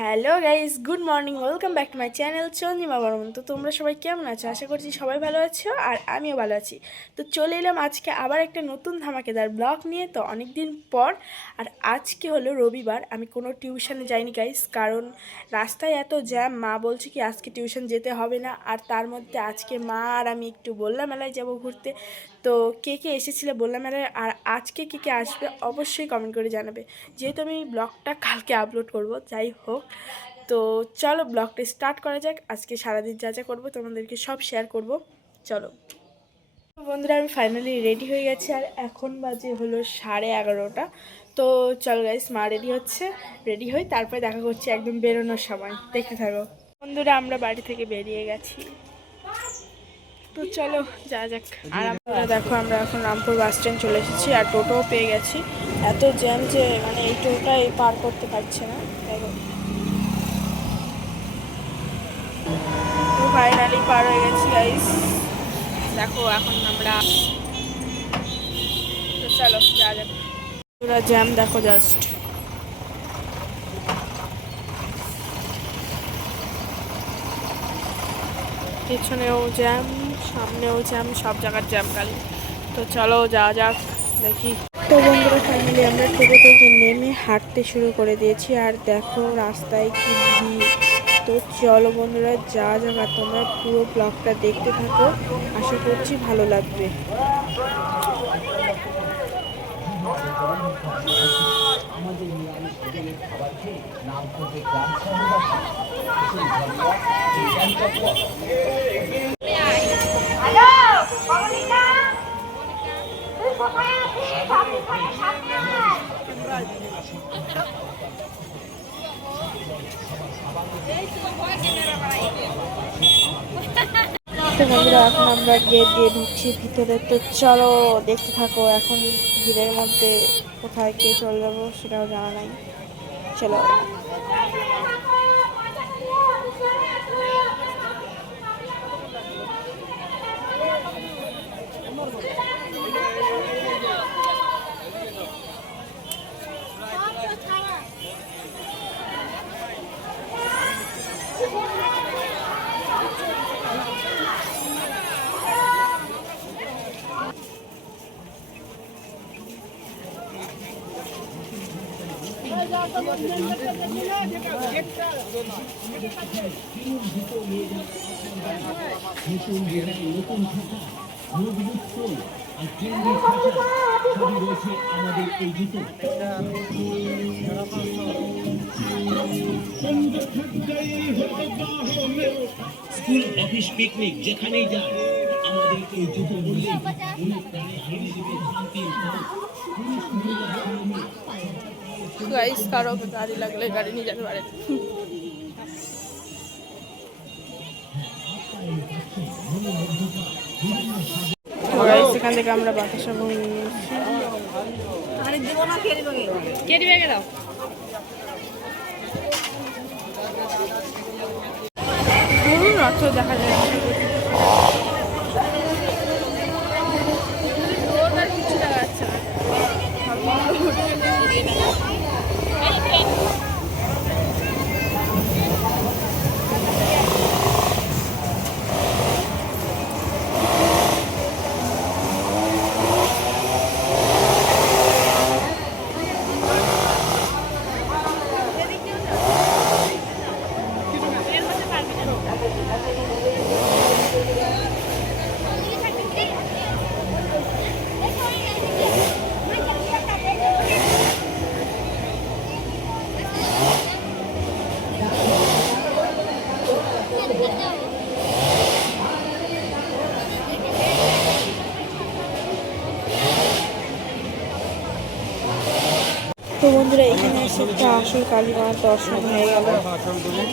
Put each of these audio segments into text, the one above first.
Hello guys good morning welcome back to my channel Chandima Barman তো তোমরা সবাই কেমন আছো? আশা করছি সবাই ভালো আছো আর আমিও ভালো আছি। তো চলে এলাম আজকে আবার একটা নতুন ধামাকেদার ব্লগ নিয়ে। তো অনেক দিন পর আর আজকে হলো রবিবার। আমি কোনো টিউশনে যাইনি গাইজ কারণ রাস্তায় এত জ্যাম, মা বলছে কি, আজকে টিউশন যেতে হবে না। আর তার মধ্যে আজকে মা আর আমি একটু বললাম মেলায় যাব ঘুরতে। তো কে কে এসেছিলে বললাম, আর আজকে কে কে আসবে অবশ্যই কমেন্ট করে জানাবে। যেহেতু আমি ব্লগটা কালকে আপলোড করব, যাই হোক। তো চলো ব্লগটা স্টার্ট করা যাক। আজকে সারাদিন যা যা করব তোমাদেরকে সব শেয়ার করব। চলো। বন্ধুরা, আমি ফাইনালি রেডি হয়ে গেছি, আর এখন বাজে হলো সাড়ে এগারোটা। তো চলো গাইস মা রেডি হচ্ছে। রেডি হয়ে তারপরে দেখা করছি একদম বেরোনোর সময়। দেখতে থাকো। বন্ধুরা, আমরা বাড়ি থেকে বেরিয়ে গেছি। তো চলো যা যাক। আর আমরা দেখো, আমরা এখন রামপুর বাস স্ট্যান্ড চলে এসেছি আর টোটোও পেয়ে গেছি। এত জ্যাম যে মানে এই টোটোটাই পার করতে পারছে না। দেখো। ফাইনালি পার হয়ে গেছি গাইস দেখো, এখন আমরা তো চলো যা যাক। পুরো জ্যাম দেখো জাস্ট পেছনেও জ্যাম সামনেও জ্যাম সব জায়গার জ্যাম কালি তো চলো যাওয়া যাক দেখি। তো বন্ধুরা ফাইনালি আমরা টোটো থেকে নেমে হাঁটতে শুরু করে দিয়েছি। আর দেখো রাস্তায় কি ভিড়। তো চলো বন্ধুরা যা যাক আর তোমরা পুরো ব্লগটা দেখতে থাকো। আশা করছি ভালো লাগবে। হ্যালো তো বন্ধুরা, এখন আমরা গেট দিয়ে ঢুকছি, ভিতরে। তো চলো, দেখতে থাকো, এখন ভিড়ের মধ্যে কোথায় কে চলে যাব সেটাও জানা নাই। চলো। স্কুল অফিস পিকনিক যেখানেই যান আমাদের এই জুতো বললে প্রাণে দেবে গাইস কারও গাড়ি লাগলে গাড়ি নিয়ে যেতে পারে এখান থেকে আমরা বাতাসা বই নিয়ে এসেছি। দেখা যাচ্ছে আর কিছু দেখা যাচ্ছে না তো বন্ধুরা, এখানে এসে একটা আসল কালী মার দর্শন হয়ে গেল।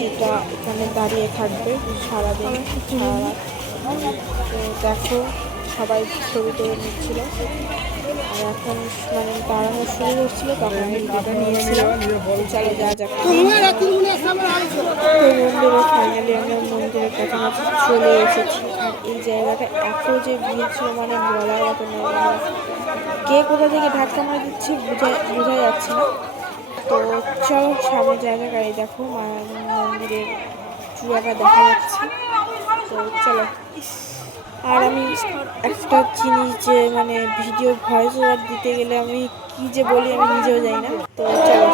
যেটা এখানে দাঁড়িয়ে থাকবে সারাদিন, সারা দেখো, সবাই ছবি তুলে নিচ্ছিল। এখন মানে দাঁড়ানো শুরু করছিল, তখন আমি ভিডিওটা নিয়েছিলাম। চলো যা যাক। তো বন্ধুরা ফাইনালি মন্দিরের কাছাকাছি চলে এসেছি। আর এই জায়গাটা এত যে ভিড় ছিল মানে বলার নয় মানে কে কোথা থেকে ধাক্কা মারা দিচ্ছে বোঝা বোঝা যাচ্ছে না। তো চলো সামনে জায়গা গাড়ি দেখো মন্দিরের চূড়াটা দেখা যাচ্ছে। তো চলো। আর আমি একটা জিনিস যে মানে ভিডিও ভয়েস ওভার দিতে গেলে আমি কি যে বলি আমি নিজেও যাই না। তো চলো।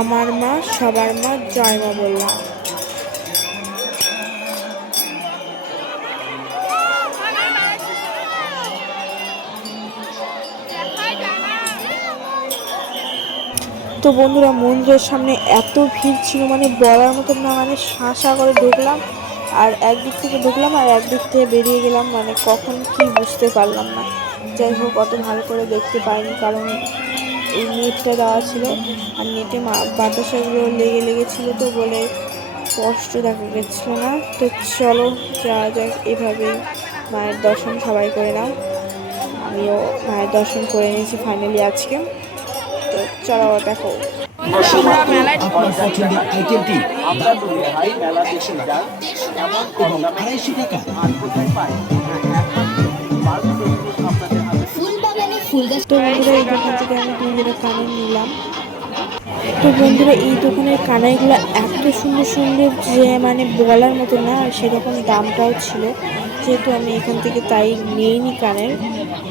আমার মা, সবার মা জয় মা বললাম তো বন্ধুরা, মন্দিরের সামনে এত ভিড় ছিল মানে বলার মতন না মানে শাঁসা করে ঢুকলাম, আর একদিক থেকে ঢুকলাম, আর একদিক থেকে বেরিয়ে গেলাম মানে কখন কি বুঝতে পারলাম না। যাই হোক, অত ভালো করে দেখতে পাইনি, কারণ এই নেটটা দেওয়া ছিল আর নেটে বাতাসাগুলো লেগে লেগেছিল তো বলে স্পষ্ট দেখা গেছিল না। তো চলো যা যাক এভাবেই মায়ের দর্শন সবাই করে নাও। আমিও মায়ের দর্শন করে নিয়েছি ফাইনালি আজকে। তো চলো দেখো। তো বন্ধুরা, এই দোকান থেকে আমি দুজোড়া কানের নিলাম। তো বন্ধুরা, এই দোকানের কানাইগুলো এত সুন্দর সুন্দর যে মানে বলার মতো না, আর সেরকম দামটাও ছিল। যেহেতু আমি এখান থেকে তাই নিইনি কানের।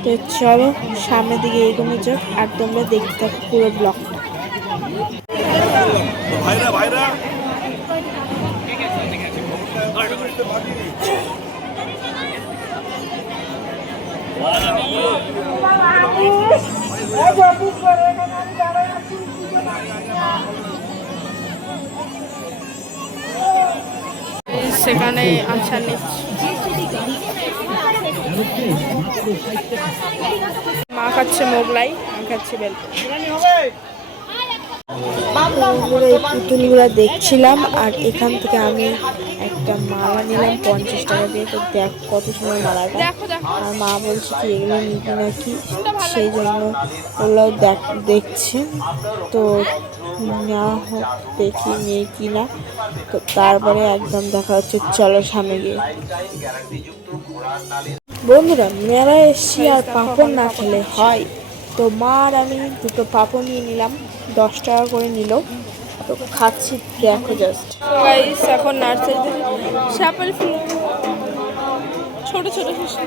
তো চলো, সামনের দিকে এগোনো যাক, আর তোমরা দেখতে থাকো পুরো ব্লগটা। ভাইরা ভাইরা। সেখানে আচ্ছা নিচ্ছি। মা খাচ্ছে মোগলাই আমি খাচ্ছি বেল। বন্ধুরা এই পুতুলগুলো দেখছিলাম আর এখান থেকে আমি একটা মালা নিলাম পঞ্চাশ টাকা দিয়ে। তো দেখ কত সময় মালাটা আর মা বলছে কি এগুলো নিবি নাকি? সেই জন্য ওগুলো দেখ দেখছে। তো নেওয়া হোক দেখি নেই কি না। তো তারপরে একদম দেখা হচ্ছে চলো সামনে গিয়ে। বন্ধুরা মেলায় এসছি আর পাপড় না খেলে হয়। তো মা আর আমি দুটো পাঁপড় নিয়ে নিলাম, দশ টাকা করে নিল। তো খাচ্ছি, দেখো জাস্ট গাইস এখন নার্সারিতে সাপের ফুল। ছোট ছোট তুলছি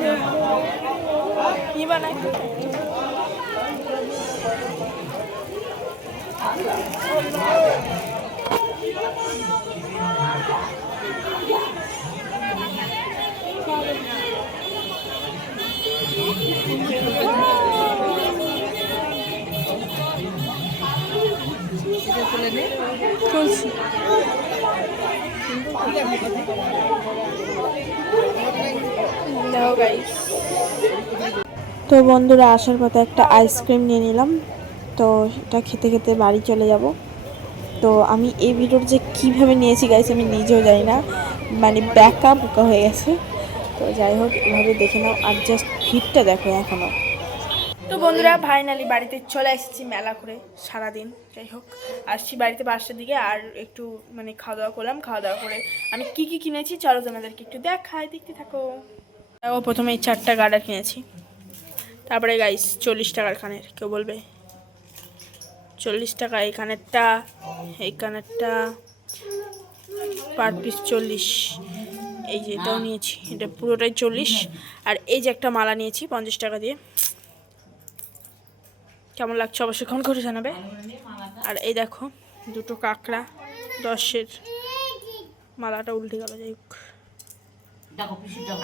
তো বন্ধুরা, আসার পথে একটা আইসক্রিম নিয়ে নিলাম। তো সেটা খেতে খেতে বাড়ি চলে যাব। তো আমি এই ভিডিওর যে কীভাবে নিয়েছি গাইস আমি নিজেও জানি না। মানে ব্যাকা বুকা হয়ে গেছে। তো যাই হোক, এভাবে দেখে নাও। আর জাস্ট ভিড়টা দেখো এখনও তো বন্ধুরা ফাইনালি বাড়িতে চলে এসেছি মেলা করে, সারাদিন, যাই হোক। আসছি বাড়িতে পাঁচটার দিকে আর একটু মানে খাওয়া দাওয়া করলাম খাওয়া দাওয়া করে আমি কি কি কিনেছি, চলো তোমাদেরকে একটু দেখাই, দেখতে থাকো। দেখো প্রথমে এই চারটা গার্ডার কিনেছি। তারপরে গাইস চল্লিশ টাকার কানের কেউ বলবে? চল্লিশ টাকা, এই কানেরটা এই কানেরটা পার পিস চল্লিশ। এই যে এটাও নিয়েছি, এটা পুরোটাই চল্লিশ। আর এই যে একটা মালা নিয়েছি, পঞ্চাশ টাকা দিয়ে। কেমন লাগছে অবশ্যই কমেন্ট করে জানাবে। আর এই দেখো দুটো কাঁকড়া দশের মালাটা উল্টে গেল যাই হোক।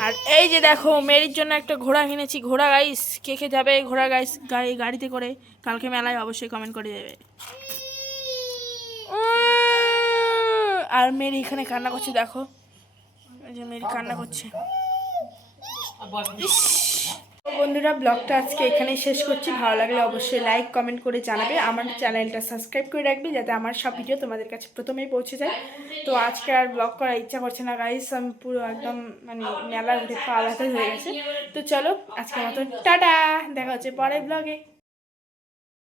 আর এই যে দেখো মেরির জন্য একটা ঘোড়া কিনেছি। ঘোড়া গাইস কে কে যাবে ঘোড়া গাইস গাড়ি গাড়িতে করে কালকে মেলায় অবশ্যই কমেন্ট করে দেবে। আর মেরি এখানে কান্না করছে দেখো। এই যে মেরি কান্না করছে। বন্ধুরা, ব্লগটা আজকে এখানেই শেষ করছি। ভালো লাগলে অবশ্যই লাইক কমেন্ট করে জানাবে। আমার চ্যানেলটা সাবস্ক্রাইব করে রাখবে, যাতে আমার সব ভিডিও তোমাদের কাছে প্রথমেই পৌঁছে যায়। তো আজকে আর ব্লগ করার ইচ্ছা করছে না গাইস আমি পুরো একদম মানে মেলা ঘুরে পা হয়ে গেছে। তো চলো, আজকের মতো টাটা। দেখা হচ্ছে পরের ব্লগে